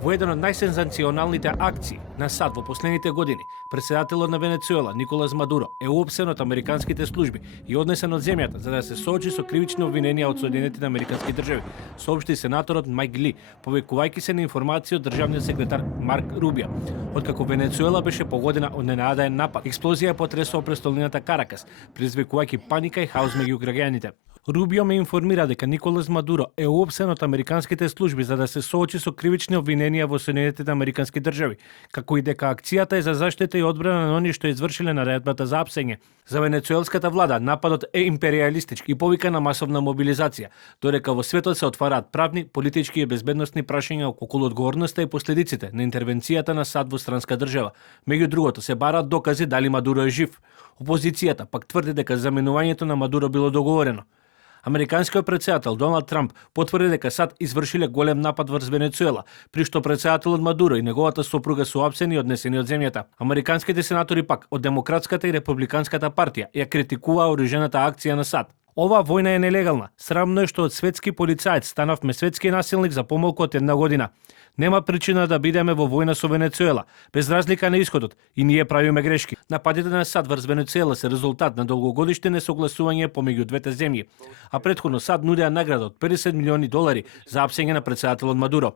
Во еден од најсензационалните акции на САД во последните години, председателот на Венецуела Николас Мадуро е уопсен од американските служби и однесен од земјата за да се соочи со кривични обвиненија од Соединетите американски држави, соопшти сенаторот Мајк Ли, повикувајќи се на информации од државниот секретар Марк Рубио. Откако Венецуела беше погодена од ненадеен напад, експлозија потресува престолнината Каракас, предизвикувајќи паника и хаос меѓу граѓаните. Рубио ме информира дека Николас Мадуро е уопсен од американските служби за да се соочи со кривични обвиненија во Соединетите американски држави, како и дека акцијата е за заштита и одбрана на оние што извршиле наредбата за апсење. За венецуелската влада нападот е империалистички и повика на масовна мобилизација, додека во светот се отвараат правни, политички и безбедносни прашања околу одговорноста и последиците на интервенцијата на САД во странска држава. Меѓу другото се бараат докази дали Мадуро е жив. Опозицијата пак тврди дека заменувањето на Мадуро било договорено. Американскиот председател Доналд Трамп потврди дека САД извршиле голем напад врз Венецуела, при што председателот Мадуро и неговата сопруга се апсени и однесени од земјата. Американските сенатори пак од Демократската и Републиканската партија ја критикуваа оружената акција на САД. Ова војна е нелегална. Срамно е што од светски полицаец станавме светски насилник за помалку од една година. Нема причина да бидеме во војна со Венецуела, без разлика на исходот, и ние правиме грешки. Нападите на САД врз Венецуела се резултат на долгогодишни несогласување помеѓу двете земји, а претходно САД нудеа награда од $50 милиони за апсење на председателот Мадуро.